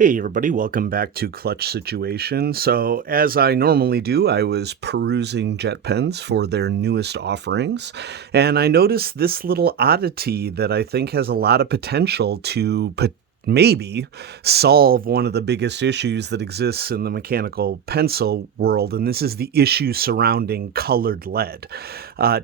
Hey everybody, welcome back to Clutch Situation. So as I normally do, I was perusing JetPens for their newest offerings, and I noticed this little oddity that I think has a lot of potential to maybe solve one of the biggest issues that exists in the mechanical pencil world, and this is the issue surrounding colored lead.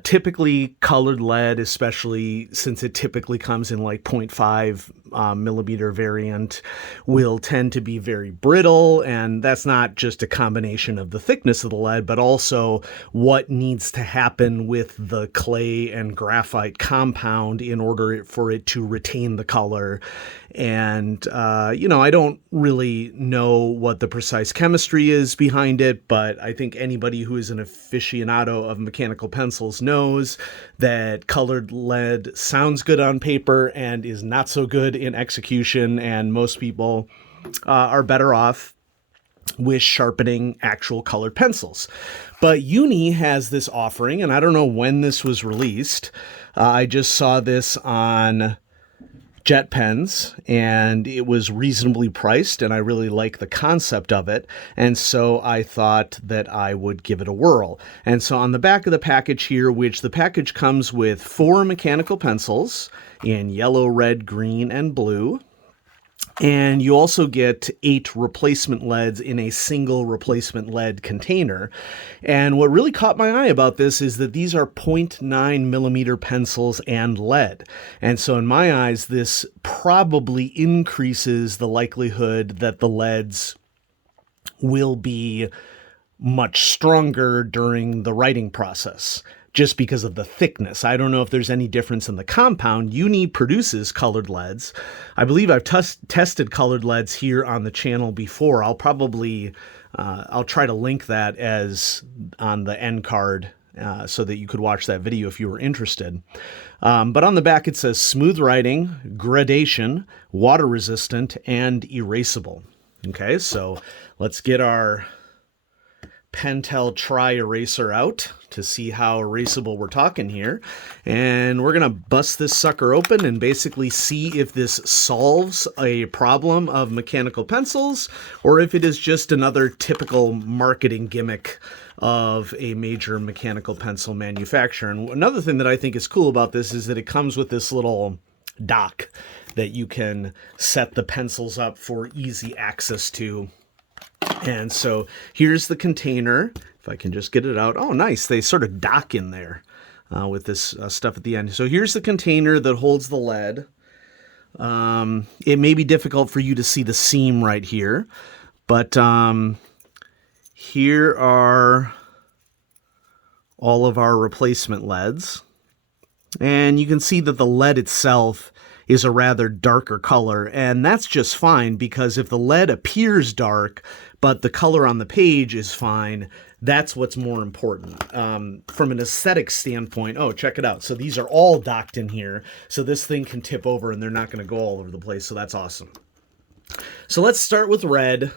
Typically, colored lead, especially since it typically comes in like 0.5 millimeter variant, will tend to be very brittle, and that's not just a combination of the thickness of the lead, but also what needs to happen with the clay and graphite compound in order for it to retain the color. And, I don't really know what the precise chemistry is behind it, but I think anybody who is an aficionado of mechanical pencils knows that colored lead sounds good on paper and is not so good in execution, and most people are better off with sharpening actual colored pencils. But Uni has this offering, and I don't know when this was released. I just saw this on JetPens, and it was reasonably priced, and I really like the concept of it, and so I thought that I would give it a whirl. And so on the back of the package here, which the package comes with 4 mechanical pencils in yellow, red, green, and blue. And you also get 8 replacement leads in a single replacement lead container. And what really caught my eye about this is that these are 0.9 millimeter pencils and lead. And so in my eyes, this probably increases the likelihood that the leads will be much stronger during the writing process, just because of the thickness. I don't know if there's any difference in the compound. Uni produces colored leads. I believe I've tested colored leads here on the channel before. I'll try to link that as on the end card so that you could watch that video if you were interested. But on the back it says smooth writing, gradation, water resistant, and erasable. Okay, so let's get our Pentel Tri Eraser out to see how erasable we're talking here. And we're going to bust this sucker open and basically see if this solves a problem of mechanical pencils or if it is just another typical marketing gimmick of a major mechanical pencil manufacturer. And another thing that I think is cool about this is that it comes with this little dock that you can set the pencils up for easy access to. And so here's the container. If I can just get it out. Oh, nice. They sort of dock in there with this stuff at the end. So here's the container that holds the lead. It may be difficult for you to see the seam right here, but here are all of our replacement leads. And you can see that the lead itself is a rather darker color, and that's just fine, because if the lead appears dark but the color on the page is fine, that's what's more important. From an aesthetic standpoint, oh, check it out. So these are all docked in here, so this thing can tip over and they're not going to go all over the place, so that's awesome. So let's start with red,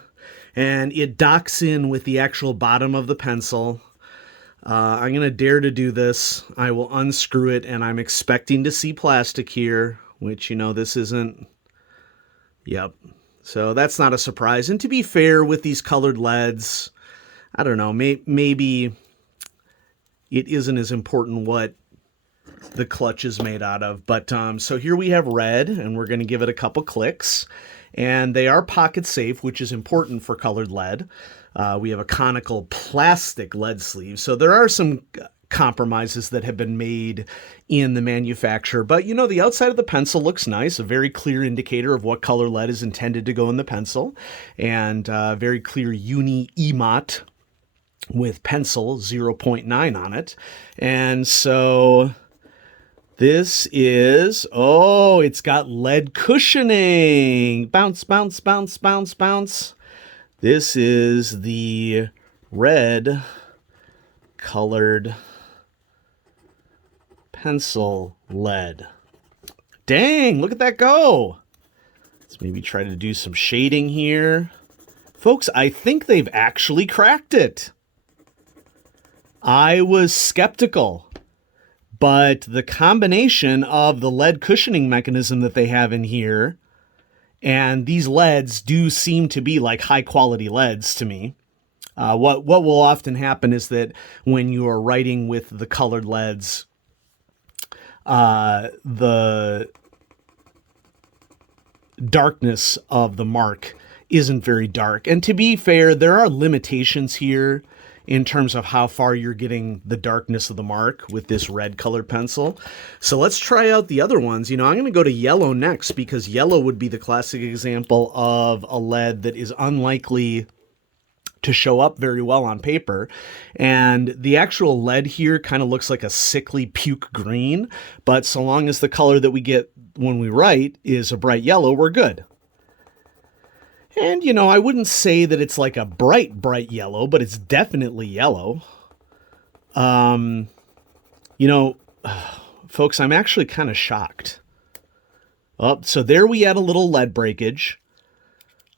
and it docks in with the actual bottom of the pencil. I'm going to dare to do this. I will unscrew it, and I'm expecting to see plastic here, which, this isn't. Yep. So that's not a surprise. And to be fair, with these colored leads, I don't know, maybe it isn't as important what the clutch is made out of. But so here we have red, and we're going to give it a couple clicks. And they are pocket safe, which is important for colored lead. We have a conical plastic lead sleeve. So there are some compromises that have been made in the manufacturer, but the outside of the pencil looks nice, a very clear indicator of what color lead is intended to go in the pencil, and very clear Uni EMOT with pencil 0.9 on it. And so this is, it's got lead cushioning. Bounce, bounce, bounce, bounce, bounce. This is the red colored pencil lead. Dang, look at that go. Let's maybe try to do some shading here. Folks, I think they've actually cracked it. I was skeptical, but the combination of the lead cushioning mechanism that they have in here And these LEDs do seem to be like high quality LEDs to me. What will often happen is that when you are writing with the colored LEDs, the darkness of the mark isn't very dark. And to be fair, there are limitations here in terms of how far you're getting the darkness of the mark with this red colored pencil. So let's try out the other ones. I'm going to go to yellow next, because yellow would be the classic example of a lead that is unlikely to show up very well on paper. And the actual lead here kind of looks like a sickly puke green, but so long as the color that we get when we write is a bright yellow, we're good. And, I wouldn't say that it's like a bright, bright yellow, but it's definitely yellow. Folks, I'm actually kind of shocked. Oh, so there we had a little lead breakage.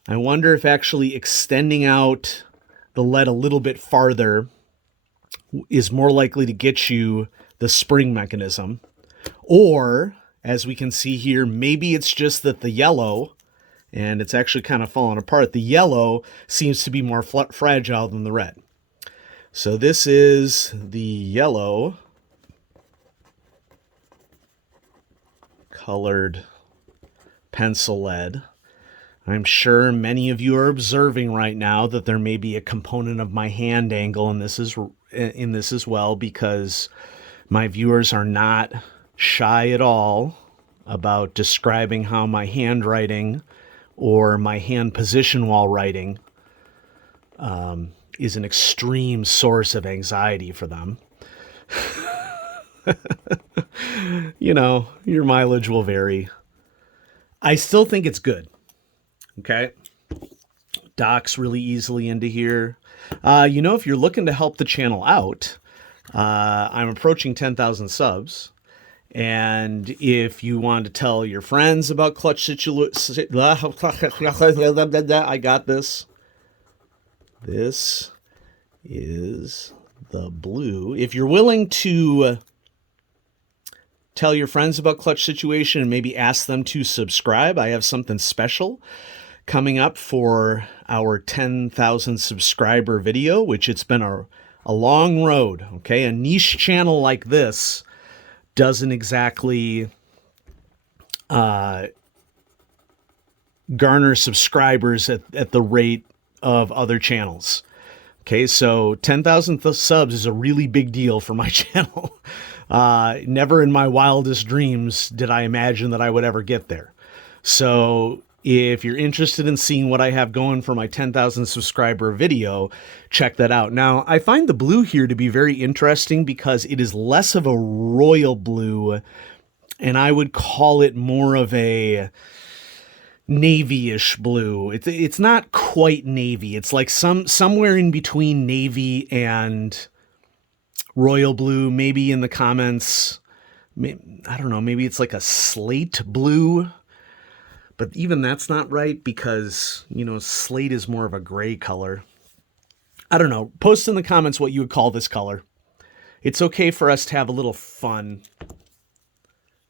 I wonder if actually extending out the lead a little bit farther is more likely to get you the spring mechanism. Or, as we can see here, maybe it's just that the yellow, and it's actually kind of falling apart, the yellow seems to be more fragile than the red. So this is the yellow colored pencil lead. I'm sure many of you are observing right now that there may be a component of my hand angle in this as well, because my viewers are not shy at all about describing how my handwriting or my hand position while writing is an extreme source of anxiety for them. Your mileage will vary. I still think it's good. Okay. Docks really easily into here. If you're looking to help the channel out, I'm approaching 10,000 subs. And if you want to tell your friends about clutch situation, I got this. This is the blue. If you're willing to tell your friends about clutch situation and maybe ask them to subscribe, I have something special coming up for our 10,000 subscriber video, which it's been a long road. Okay. A niche channel like this doesn't exactly garner subscribers at the rate of other channels. Okay, so 10,000 subs is a really big deal for my channel. Never in my wildest dreams did I imagine that I would ever get there. So if you're interested in seeing what I have going for my 10,000 subscriber video, check that out. Now, I find the blue here to be very interesting because it is less of a royal blue, and I would call it more of a navy-ish blue. It's not quite navy. It's like somewhere in between navy and royal blue. Maybe in the comments, I don't know, maybe it's like a slate blue. But even that's not right because, slate is more of a gray color. I don't know. Post in the comments what you would call this color. It's okay for us to have a little fun.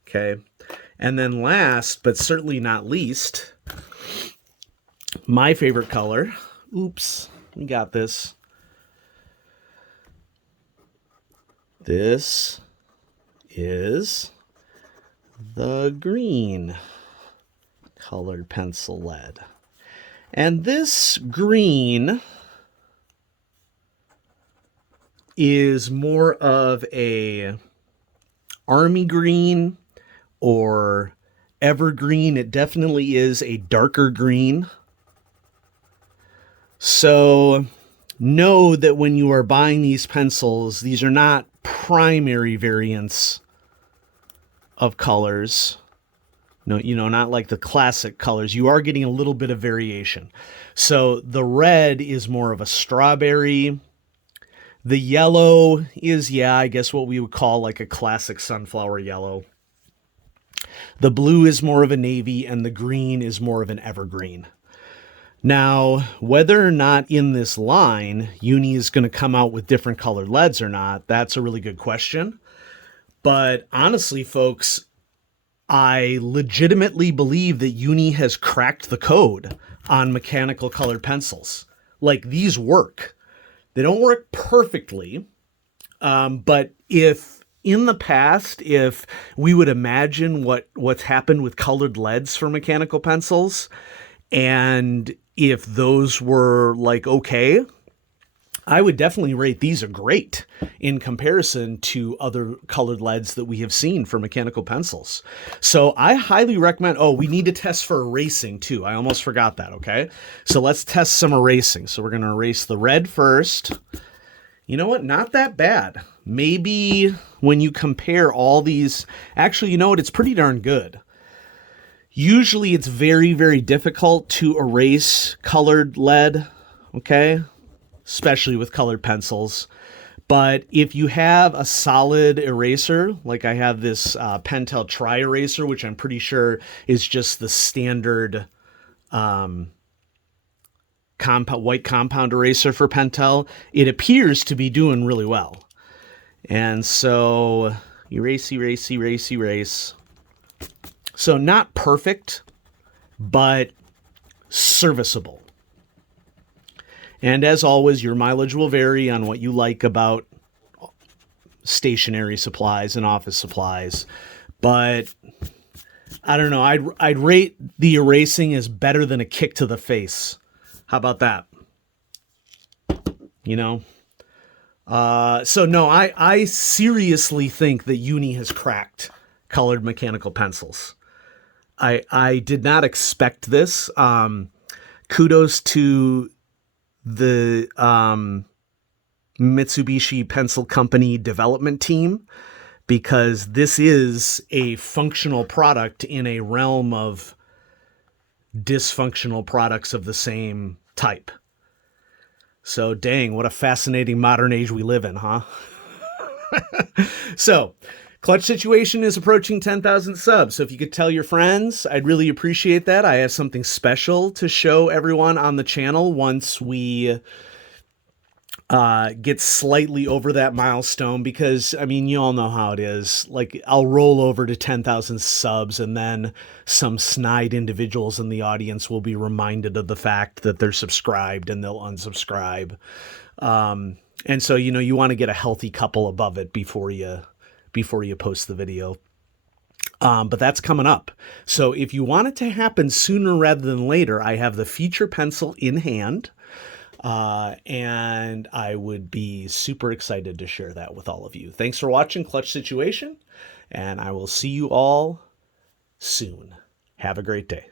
Okay. And then last, but certainly not least, my favorite color. Oops, we got this. This is the green colored pencil lead. And this green is more of a army green or evergreen. It definitely is a darker green. So know that when you are buying these pencils, these are not primary variants of colors. No, not like the classic colors. You are getting a little bit of variation. So the red is more of a strawberry. The yellow is, I guess what we would call like a classic sunflower yellow. The blue is more of a navy, and the green is more of an evergreen. Now, whether or not in this line, Uni is going to come out with different colored leads or not, that's a really good question. But honestly, folks, I legitimately believe that Uni has cracked the code on mechanical colored pencils. Like, these work. They don't work perfectly, but if in the past, if we would imagine what's happened with colored leads for mechanical pencils, and if those were like okay, I would definitely rate these a great in comparison to other colored leads that we have seen for mechanical pencils. So I highly recommend. Oh, we need to test for erasing too. I almost forgot that. Okay, so let's test some erasing. So we're going to erase the red first. You know what? Not that bad. Maybe when you compare all these, actually, you know what? It's pretty darn good. Usually it's very, very difficult to erase colored lead, okay? Especially with colored pencils. But if you have a solid eraser, like I have this Pentel Tri Eraser, which I'm pretty sure is just the standard white compound eraser for Pentel, it appears to be doing really well. And so erase, erase, erase, erase. So not perfect, but serviceable. And as always, your mileage will vary on what you like about stationery supplies and office supplies. But I don't know, I'd rate the erasing as better than a kick to the face. How about that? You know? So no, I seriously think that Uni has cracked colored mechanical pencils. I did not expect this. Kudos to the Mitsubishi Pencil Company development team, because this is a functional product in a realm of dysfunctional products of the same type. So dang, what a fascinating modern age we live in, huh? So, Clutch Situation is approaching 10,000 subs. So if you could tell your friends, I'd really appreciate that. I have something special to show everyone on the channel once we get slightly over that milestone, because I mean, you all know how it is. Like, I'll roll over to 10,000 subs and then some snide individuals in the audience will be reminded of the fact that they're subscribed and they'll unsubscribe. And so, you know, you want to get a healthy couple above it before you post the video. But that's coming up. So if you want it to happen sooner rather than later, I have the feature pencil in hand. And I would be super excited to share that with all of you. Thanks for watching Clutch Situation, and I will see you all soon. Have a great day.